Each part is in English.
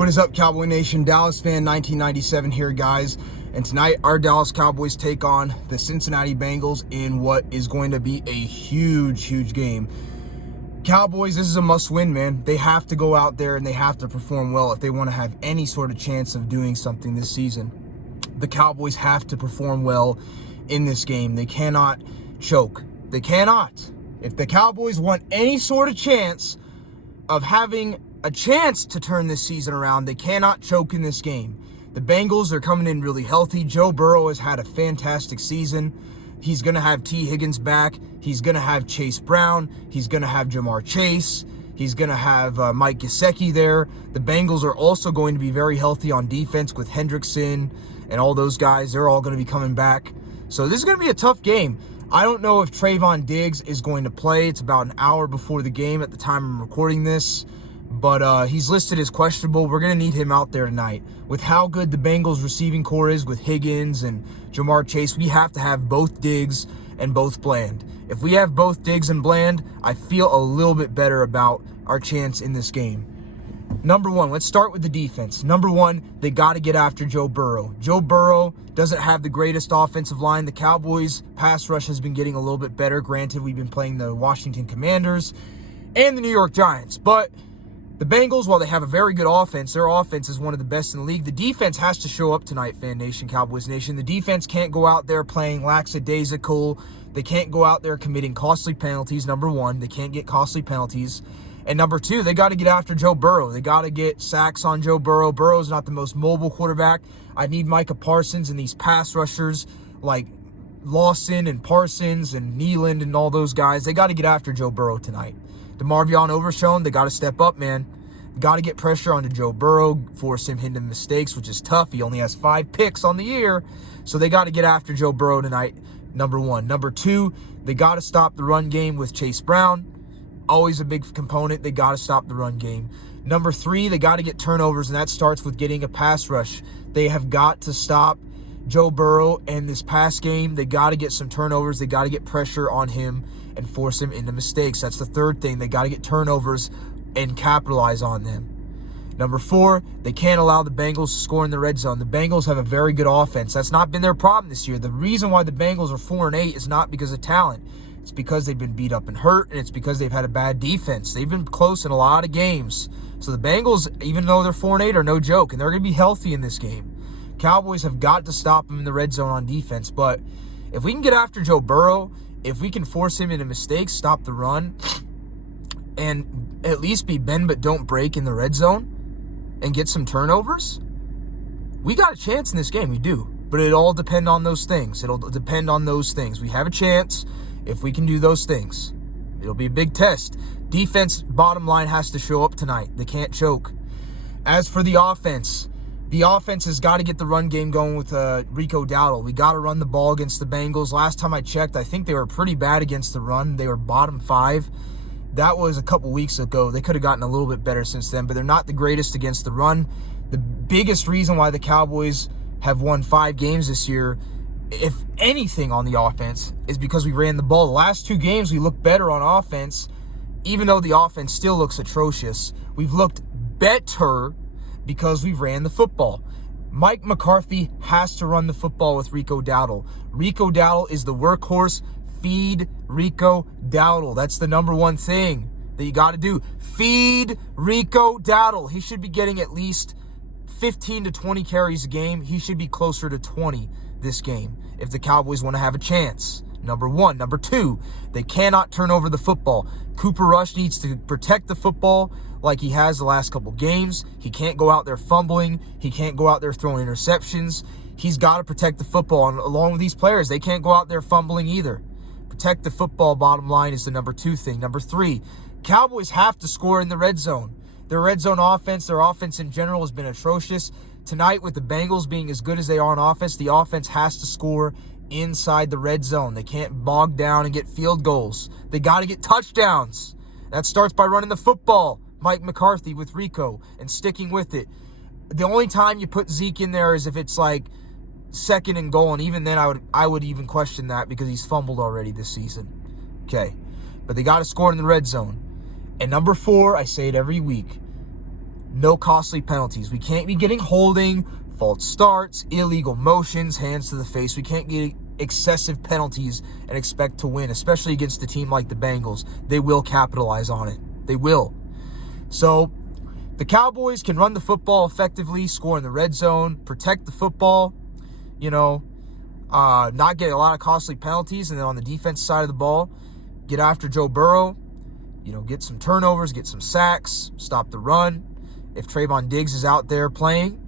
What is up, Cowboy Nation? Dallas fan 1997 here, guys. And tonight, our Dallas Cowboys take on the Cincinnati Bengals in what is going to be a huge game. Cowboys, this is a must-win, man. They have to go out there and they have to perform well if they want to have any sort of chance of doing something this season. The Cowboys have to perform well in this game. They cannot choke. They cannot. If the Cowboys want any sort of chance of having a chance to turn this season around, they cannot choke in this game. The Bengals are coming in really healthy. Joe Burrow has had a fantastic season. He's going to have T. Higgins back. He's going to have Chase Brown. He's going to have Jamar Chase. He's going to have Mike Gesicki there. The Bengals are also going to be very healthy on defense with Hendrickson and all those guys. They're all going to be coming back. So this is going to be a tough game. I don't know if Trayvon Diggs is going to play. It's about an hour before the game at the time I'm recording this. But he's listed as questionable. We're going to need him out there tonight. With how good the Bengals receiving core is with Higgins and Jamar Chase, we have to have both Diggs and both Bland. If we have both Diggs and Bland, I feel a little bit better about our chance in this game. Number one, let's start with the defense. Number one, they got to get after Joe Burrow. Joe Burrow doesn't have the greatest offensive line. The Cowboys' pass rush has been getting a little bit better. Granted, we've been playing the Washington Commanders and the New York Giants, but the Bengals, while they have a very good offense, their offense is one of the best in the league. The defense has to show up tonight, Fan Nation, Cowboys Nation. The defense can't go out there playing lackadaisical. They can't go out there committing costly penalties, number one. They can't get costly penalties. And number two, they got to get after Joe Burrow. They got to get sacks on Joe Burrow. Burrow's not the most mobile quarterback. I need Micah Parsons and these pass rushers like Lawson and Parsons and Nealand and all those guys. They got to get after Joe Burrow tonight. DeMarvion Overshown, they got to step up, man. Got to get pressure onto Joe Burrow, force him into mistakes, which is tough. He only has 5 picks on the year, so they got to get after Joe Burrow tonight, number one. Number two, they got to stop the run game with Chase Brown. Always a big component. They got to stop the run game. Number three, they got to get turnovers, and that starts with getting a pass rush. They have got to stop Joe Burrow and this pass game. They got to get some turnovers. They got to get pressure on him and force him into mistakes. That's the third thing. They got to get turnovers and capitalize on them. Number four, they can't allow the Bengals to score in the red zone. The Bengals have a very good offense. That's not been their problem this year. The reason why the Bengals are 4-8 is not because of talent. It's because they've been beat up and hurt, and it's because they've had a bad defense. They've been close in a lot of games. So the Bengals, even though they're 4-8, are no joke, and they're going to be healthy in this game. Cowboys have got to stop them in the red zone on defense. But if we can get after Joe Burrow, if we can force him into mistakes, stop the run, and at least be bend but don't break in the red zone and get some turnovers, we got a chance in this game. We do. But it all depend on those things. It'll depend on those things. We have a chance if we can do those things. It'll be a big test. Defense, bottom line, has to show up tonight. They can't choke. As for the offense has got to get the run game going with Rico Dowdle. We got to run the ball against the Bengals. Last time I checked, I think they were pretty bad against the run. They were bottom 5. That was a couple weeks ago. They could have gotten a little bit better since then, but they're not the greatest against the run. The biggest reason why the Cowboys have won 5 games this year, if anything on the offense, is because we ran the ball. The last 2 games, we looked better on offense, even though the offense still looks atrocious. We've looked better because we ran the football. Mike McCarthy has to run the football with Rico Dowdle. Rico Dowdle is the workhorse. Feed Rico Dowdle. That's the number one thing that you got to do. Feed Rico Dowdle. He should be getting at least 15 to 20 carries a game. He should be closer to 20 this game if the Cowboys want to have a chance. Number one. Number two, they cannot turn over the football. Cooper Rush needs to protect the football like he has the last couple games. He can't go out there fumbling. He can't go out there throwing interceptions. He's got to protect the football. And along with these players, they can't go out there fumbling either. Protect the football, bottom line, is the number 2 thing. Number 3, Cowboys have to score in the red zone. Their red zone offense, their offense in general, has been atrocious. Tonight, with the Bengals being as good as they are on offense, the offense has to score inside the red zone. They can't bog down and get field goals. They got to get touchdowns. That starts by running the football. Mike McCarthy with Rico and sticking with it. The only time you put Zeke in there is if it's like 2nd and goal, and even then I would even question that because he's fumbled already this season. Okay, but they got to score in the red zone. And number 4, I say it every week, no costly penalties. We can't be getting holding, false starts, illegal motions, hands to the face. We can't get excessive penalties and expect to win, especially against a team like the Bengals. They will capitalize on it. They will. So the Cowboys can run the football effectively, score in the red zone, protect the football, not get a lot of costly penalties, and then on the defense side of the ball, get after Joe Burrow, get some turnovers, get some sacks, stop the run. If Trayvon Diggs is out there playing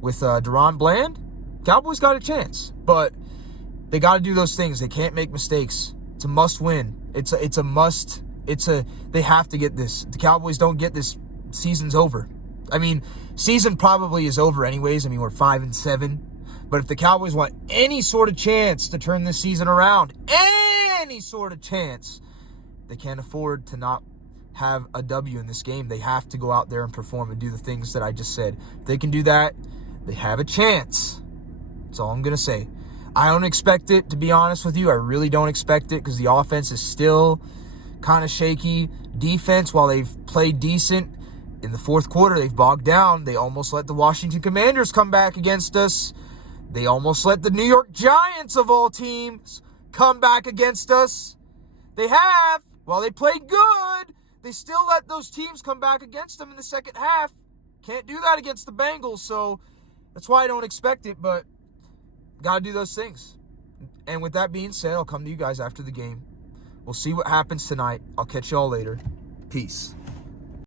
with Deron Bland, Cowboys got a chance. But they got to do those things. They can't make mistakes. It's a must win. It's a must. They have to get this. If the Cowboys don't get this, season's over. I mean, season probably is over anyways. I mean, we're 5-7. But if the Cowboys want any sort of chance to turn this season around, any sort of chance, they can't afford to not have a W in this game. They have to go out there and perform and do the things that I just said. If they can do that, they have a chance. That's all I'm going to say. I don't expect it, to be honest with you. I really don't expect it because the offense is still kind of shaky. Defense, while they've played decent, in the fourth quarter, they've bogged down. They almost let the Washington Commanders come back against us. They almost let the New York Giants, of all teams, come back against us. They have. While they played good, they still let those teams come back against them in the second half. Can't do that against the Bengals, so that's why I don't expect it, but got to do those things. And with that being said, I'll come to you guys after the game. We'll see what happens tonight. I'll catch y'all later. Peace.